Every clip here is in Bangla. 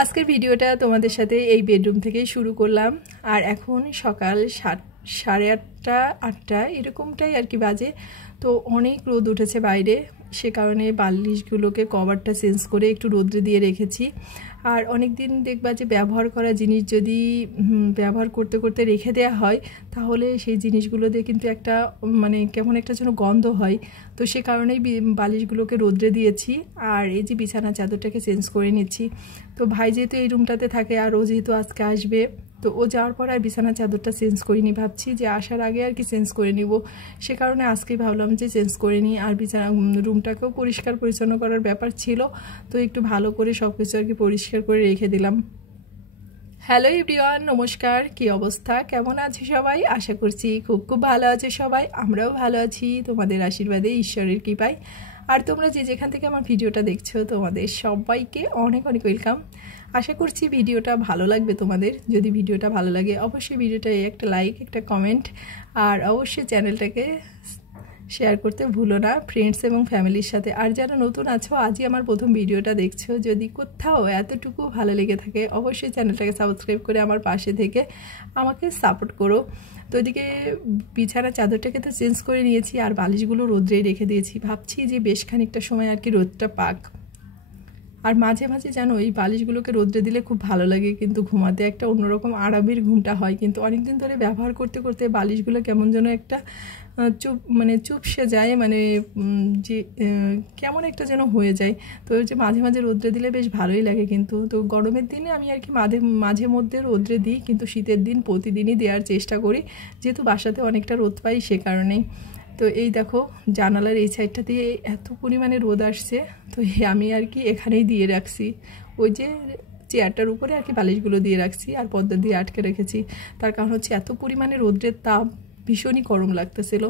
আজকের ভিডিওটা তোমাদের সাথে এই বেডরুম থেকেই শুরু করলাম। আর এখন সকাল 8:30 8টা এরকমটাই আর কি বাজে। তো অনেক রোদ উঠেছে বাইরে, সে কারণে বালিশগুলোকে কভারটা চেঞ্জ করে একটু রোদ্রে দিয়ে রেখেছি। আর অনেক দিন দেখবা যে ব্যবহার করা জিনিস যদি ব্যবহার করতে করতে রেখে দেওয়া হয় তাহলে সেই জিনিসগুলো দিয়ে কিন্তু একটা মানে কেমন একটা যেন গন্ধ হয়। তো সে কারণেই বালিশগুলোকে রোদ্রে দিয়েছি। আর এই যে বিছানা চাদরটাকে চেঞ্জ করে নিচ্ছি। তো ভাই যেহেতু এই রুমটাতে থাকে আর ও যেহেতু আজকে আসবে, তো ও যাওয়ার পর আর বিছানা চাদরটা চেঞ্জ করিনি, ভাবছি যে আসার আগে আর কি চেঞ্জ করে নিব। সে কারণে আজকেই ভাবলাম যে চেঞ্জ করে নিই। আর বিছানা রুমটাকেও পরিষ্কার পরিচ্ছন্ন করার ব্যাপার ছিল, তো একটু ভালো করে সব কিছু আর কি পরিষ্কার করে রেখে দিলাম। হ্যালো এভরিওয়ান, নমস্কার। কি অবস্থা, কেমন আছে সবাই? আশা করছি খুব খুব ভালো আছে সবাই। আমরাও ভালো আছি তোমাদের আশীর্বাদে, ঈশ্বরের কৃপায়। আর তোমরা যে যেখান থেকে আমার ভিডিওটা দেখছো তোমাদের সবাইকে অনেক অনেক ওয়েলকাম। আশা করছি ভিডিওটা ভালো লাগবে তোমাদের। যদি ভিডিওটা ভালো লাগে অবশ্যই ভিডিওটায় একটা লাইক, একটা কমেন্ট, আর অবশ্যই চ্যানেলটাকে শেয়ার করতে ভুলো না ফ্রেন্ডস এবং ফ্যামিলির সাথে। আর যারা নতুন আছো, আজই আমার প্রথম ভিডিওটা দেখছো, যদি কোথাও এতটুকু ভালো লেগে থাকে অবশ্যই চ্যানেলটাকে সাবস্ক্রাইব করে আমার পাশে থেকে আমাকে সাপোর্ট করো। তো এদিকে বিছানা চাদরটাকে তো চেঞ্জ করে নিয়েছি আর বালিশগুলো রোদ্রেই রেখে দিয়েছি। ভাবছি যে বেশ খানিকটা সময় আর কি রোদটা পাক। আর মাঝে মাঝে যেন এই বালিশগুলোকে রোদ্রে দিলে খুব ভালো লাগে, কিন্তু ঘুমাতে একটা অন্যরকম আরামের ঘুমটা হয়। কিন্তু অনেকদিন ধরে ব্যবহার করতে করতে বালিশগুলো কেমন যেন একটা চুপসে যায়, যে কেমন একটা যেন হয়ে যায়। তো যে মাঝে মাঝে রোদ্রে দিলে বেশ ভালোই লাগে। কিন্তু তো গরমের দিনে আমি আর কি মাঝে মধ্যে রোদ্রে দিই, কিন্তু শীতের দিন প্রতিদিনই দেওয়ার চেষ্টা করি, যেহেতু বাসাতে অনেকটা রোদ পাই সে কারণেই। তো এই দেখো জানালার এই সাইডটা দিয়ে এত পরিমাণে রোদ আসছে, তো আমি আর কি এখানেই দিয়ে রাখছি, ওই যে চেয়ারটার উপরে আর কি বালিশগুলো দিয়ে রাখছি আর পর্দা দিয়ে আটকে রেখেছি। তার কারণ হচ্ছে এত পরিমাণে রোদ্রের তাপ, ভীষণই গরম লাগতেছিল।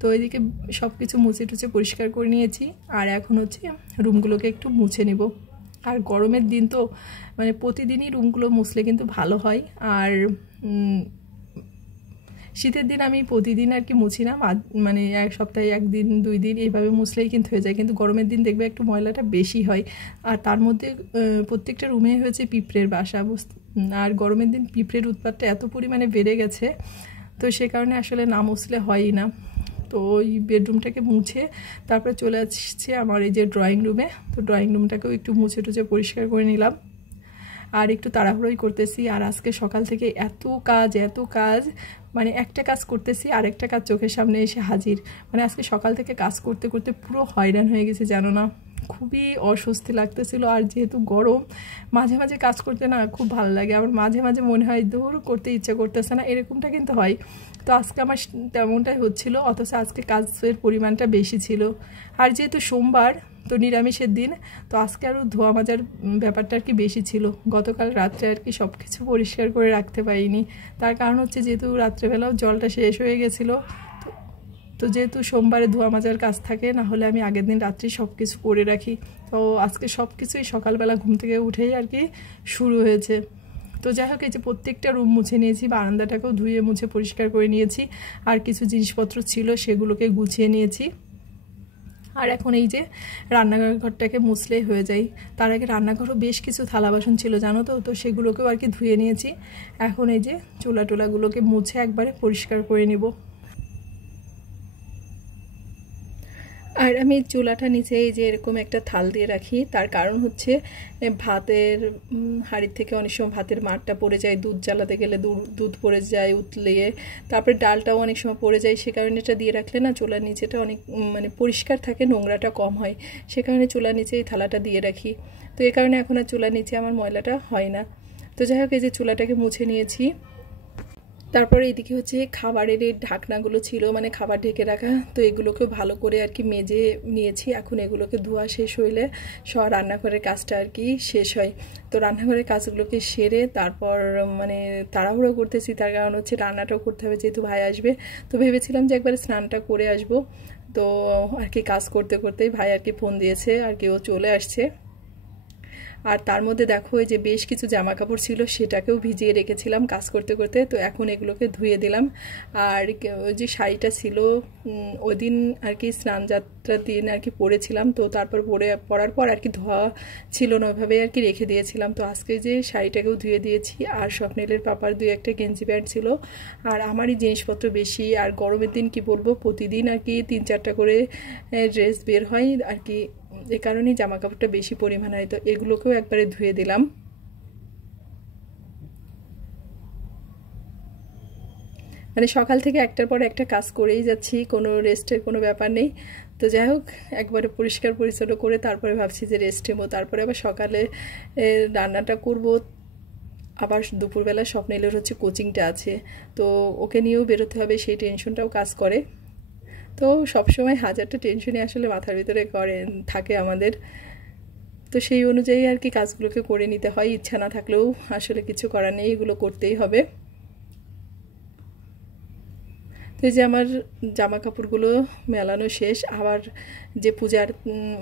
তো এদিকে সব কিছু মুছে টুছে পরিষ্কার করে নিয়েছি। আর এখন হচ্ছে রুমগুলোকে একটু মুছে নেব। আর গরমের দিন তো প্রতিদিনই রুমগুলো মুছলে কিন্তু ভালো হয়। আর শীতের দিন আমি প্রতিদিন আর কি মুছি না, এক সপ্তাহে 1 দিন 2 দিন এইভাবে মুছলেই কিন্তু হয়ে যায়। কিন্তু গরমের দিন দেখবে একটু ময়লাটা বেশি হয়। আর তার মধ্যে প্রত্যেকটা রুমে হয়েছে পিঁপড়ের বাসা। আর গরমের দিন পিঁপড়ের উৎপাতটা এত পরিমাণে বেড়ে গেছে, তো সে কারণে আসলে না মুছলে হয়ই না। তো ওই বেডরুমটাকে মুছে তারপরে চলে আসছে আমার এই যে ড্রয়িং রুমে। তো ড্রয়িং রুমটাকেও একটু মুছে টুছে পরিষ্কার করে নিলাম। আর একটু তাড়াহুড়োই করতেছি। আর আজকে সকাল থেকে এত কাজ, একটা কাজ করতেছি আর একটা কাজ চোখের সামনে এসে হাজির। আজকে সকাল থেকে কাজ করতে করতে পুরো হয়রান হয়ে গেছে, জানো না, খুবই অস্বস্তি লাগতেছিল। আর যেহেতু গরম, মাঝে মাঝে কাজ করতে না খুব ভালো লাগে, আবার মাঝে মাঝে মনে হয় দৌড় করতে ইচ্ছা করতেছে না, এরকমটা কিন্তু হয়। তো আজকে আমার তেমনটাই হচ্ছিল, অথচ আজকে কাজের পরিমাণটা বেশি ছিল। আর যেহেতু সোমবার, তো নিরামিষের দিন, তো আজকে আরও ধোয়া মাজার ব্যাপারটা আর কি বেশি ছিল। গতকাল রাত্রে আর কি সব কিছু পরিষ্কার করে রাখতে পারিনি। তার কারণ হচ্ছে যেহেতু রাত্রেবেলাও জলটা শেষ হয়ে গেছিলো, তো যেহেতু সোমবারে ধোয়া মাজার কাজ থাকে, না হলে আমি আগের দিন রাত্রি সব কিছু করে রাখি। তো আজকে সব কিছুই সকালবেলা ঘুম থেকে উঠেই আর কি শুরু হয়েছে। তো যাই হোক, এই যে প্রত্যেকটা রুম মুছে নিয়েছি, বারান্দাটাকেও ধুয়ে মুছে পরিষ্কার করে নিয়েছি। আর কিছু জিনিসপত্র ছিল সেগুলোকে গুছিয়ে নিয়েছি। আর এখন এই যে রান্নাঘরটাকে মুছলেই হয়ে যায়। তার আগে রান্নাঘরও বেশ কিছু থালা বাসন ছিল, জানো তো, তো সেগুলোকেও আর কি ধুয়ে নিয়েছি। এখন এই যে চুলা টোলাগুলোকে মুছে একবারে পরিষ্কার করে নিব। আর আমি চুলাটা নিচে এই যে এরকম একটা থাল দিয়ে রাখি, তার কারণ হচ্ছে ভাতের হাঁড়ির থেকে অনেক সময় ভাতের মারটা পড়ে যায়, দুধ জ্বালাতে গেলে দুধ পড়ে যায় উতলিয়ে, তারপরে ডালটাও অনেক সময় পড়ে যায়। সে কারণে এটা দিয়ে রাখলে না চুলার নিচেটা অনেক পরিষ্কার থাকে, নোংরাটা কম হয়। সে কারণে চুলার নিচে এই থালাটা দিয়ে রাখি। তো এই কারণে এখন আর চুলার নিচে আমার ময়লাটা হয় না। তো যাই হোক, এই যে চুলাটাকে মুছে নিয়েছি। তারপরে এদিকে হচ্ছে খাবারের এই ঢাকনাগুলো ছিল, খাবার ঢেকে রাখা, তো এগুলোকে ভালো করে আর কি মেজে নিয়েছি। এখন এগুলোকে ধোয়া শেষ হইলে রান্নাঘরের কাজটা আর কি শেষ হয়। তো রান্নাঘরের কাজগুলোকে সেরে তারপর তাড়াহুড়ো করতেছি, তার কারণ হচ্ছে রান্নাটাও করতে হবে, যেহেতু ভাই আসবে। তো ভেবেছিলাম যে একবারে স্নানটা করে আসব। তো আর কি কাজ করতে করতেই ভাই আর কি ফোন দিয়েছে, আর কি ও চলে আসছে। আর তার মধ্যে দেখো এই যে বেশ কিছু জামা কাপড় ছিল সেটাকেও ভিজিয়ে রেখেছিলাম কাজ করতে করতে। তো এখন এগুলোকে ধুয়ে দিলাম। আর ওই যে শাড়িটা ছিল ওই দিন আর কি স্নান যাত্রার দিন আর কি পরেছিলাম, তো তারপর পরার পর আর কি ধোয়া ছিল না, ওইভাবে আর কি রেখে দিয়েছিলাম। তো আজকে যে শাড়িটাকেও ধুয়ে দিয়েছি। আর স্বপ্নেলের পাপার 2-1টা গেঞ্জি প্যান্ট ছিল। আর আমারই জিনিসপত্র বেশি, আর গরমের দিন কি বলবো, প্রতিদিন আর কি 3-4টা করে ড্রেস বের হয় আর কি, এ কারণেই জামা কাপড়টা বেশি পরিমাণ হয়। তো এগুলোকেও একবারে ধুয়ে দিলাম। মানে সকাল থেকে একটার পর একটা কাজ করেই যাচ্ছি, কোনো রেস্টের কোনো ব্যাপার নেই। তো যাই হোক, একবারে পরিষ্কার পরিচ্ছন্ন করে তারপরে ভাবছি যে রেস্ট নেবো, তারপরে আবার সকালে রান্নাটা করব। আবার দুপুরবেলা স্বপ্নেলের হচ্ছে কোচিংটা আছে, তো ওকে নিয়েও বেরোতে হবে, সেই টেনশনটাও কাজ করে। তো সবসময় হাজারটা টেনশনই আসলে মাথার ভিতরে থাকে আমাদের। তো সেই অনুযায়ী আর কি কাজগুলোকে করে নিতে হয়, ইচ্ছা না থাকলেও আসলে কিছু করার নেই, এগুলো করতেই হবে। তো এই যে আমার জামা কাপড়গুলো মেলানো শেষ। আবার যে পূজার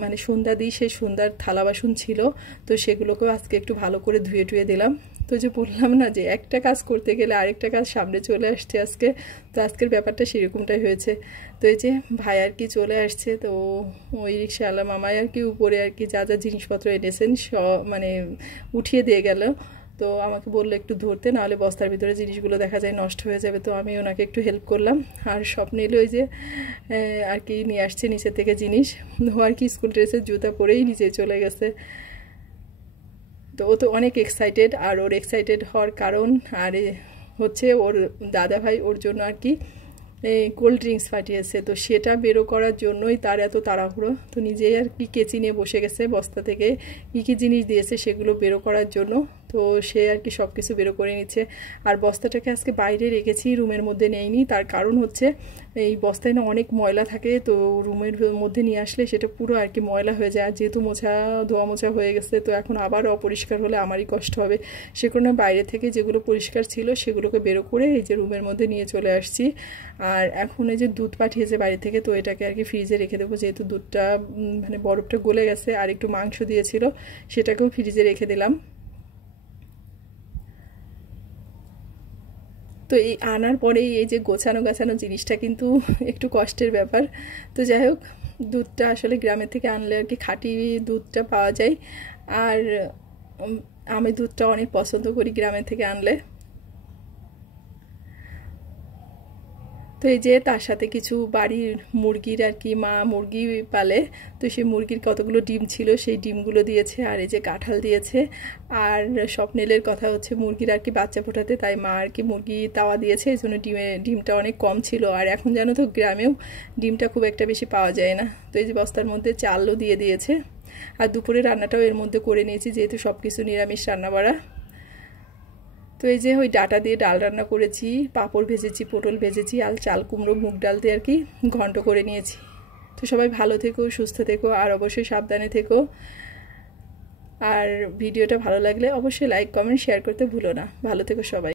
মানে সন্ধ্যা দিই, সেই সন্ধ্যার থালা বাসন ছিল, তো সেগুলোকেও আজকে একটু ভালো করে ধুয়ে টুয়ে দিলাম। তো যে বললাম না যে একটা কাজ করতে গেলে আরেকটা কাজ সামনে চলে আসছে আজকে, তো আজকের ব্যাপারটা সেরকমটাই হয়েছে। তো এই যে ভাই আর কি চলে আসছে, তো ওই রিক্সাওয়ালা মামাই আর কি উপরে আর কি যা যা জিনিসপত্র এনেছেন মানে উঠিয়ে দিয়ে গেল। তো আমাকে বললো একটু ধরতে, নাহলে বস্তার ভিতরে জিনিসগুলো দেখা যায় নষ্ট হয়ে যাবে। তো আমি ওনাকে একটু হেল্প করলাম। আর স্বপ্নেল ওই যে আর কি নিয়ে আসছে নিচে থেকে জিনিস, ও আর কি স্কুল ড্রেসের জুতা পরেই নিচে চলে গেছে। তো ও তো অনেক এক্সাইটেড, আর ওর এক্সাইটেড হওয়ার কারণ আর হচ্ছে ওর দাদা ভাই ওর জন্য আর কি কোল্ড ড্রিঙ্কস পাঠিয়েছে, তো সেটা বেরো করার জন্যই তার এত তাড়াহুড়ো। তো নিজেই আর কি কেচি নিয়ে বসে গেছে, বস্তা থেকে কী কী জিনিস দিয়েছে সেগুলো বেরো করার জন্য। তো সে আর কি সব কিছু বেরো করে নিচ্ছে। আর বস্তাটাকে আজকে বাইরে রেখেছি, রুমের মধ্যে নেইনি। তার কারণ হচ্ছে এই বস্তায় না অনেক ময়লা থাকে, তো রুমের মধ্যে নিয়ে আসলে সেটা পুরো আর কি ময়লা হয়ে যায়। আর যেহেতু ধোয়া মোছা হয়ে গেছে, তো এখন আবার অপরিষ্কার হলে আমারই কষ্ট হবে। সে কারণে বাইরে থেকে যেগুলো পরিষ্কার ছিল সেগুলোকে বেরো করে এই যে রুমের মধ্যে নিয়ে চলে আসছি। আর এখন এই যে দুধ পাঠিয়েছে বাড়ি থেকে, তো এটাকে আর কি ফ্রিজে রেখে দেবো, যেহেতু দুধটা মানে বরফটা গলে গেছে। আর একটু মাংস দিয়েছিল, সেটাকেও ফ্রিজে রেখে দিলাম। তো এই আনার পরেই এই যে গোছানো জিনিসটা কিন্তু একটু কষ্টের ব্যাপার। তো যাই হোক, দুধটা আসলে গ্রামের থেকে আনলে আর কি খাঁটি দুধটা পাওয়া যায়। আর আমি দুধটা অনেক পছন্দ করি গ্রামের থেকে আনলে। তো এই যে তার সাথে কিছু বাড়ির মুরগির আর কি, মা মুরগি পালে, তো সেই মুরগির কতগুলো ডিম ছিল, সেই ডিমগুলো দিয়েছে। আর এই যে কাঁঠাল দিয়েছে। আর স্বপ্নেলের কথা হচ্ছে মুরগির আর কি বাচ্চা ফোটাতে, তাই মা আর কি মুরগি তাওয়া দিয়েছে, এই জন্য ডিমটা অনেক কম ছিল। আর এখন জানো তো গ্রামেও ডিমটা খুব একটা বেশি পাওয়া যায় না। তো এই যে বস্তার মধ্যে চালও দিয়ে দিয়েছে। আর দুপুরে রান্নাটাও এর মধ্যে করে নিয়েছি, যেহেতু সব কিছু নিরামিষ রান্না বাড়া। তো এই যে ওই ডাটা দিয়ে ডাল রান্না করেছি, পাঁপড় ভেজেছি, পটল ভেজেছি, আর চাল কুমড়ো মুগ ডাল দিয়ে আর কি ঘন্ট করে নিয়েছি। তো সবাই ভালো থেকো, সুস্থ থেকো, আর অবশ্যই সাবধানে থেকো। আর ভিডিওটা ভালো লাগলে অবশ্যই লাইক কমেন্ট শেয়ার করতে ভুলো না। ভালো থেকো সবাই।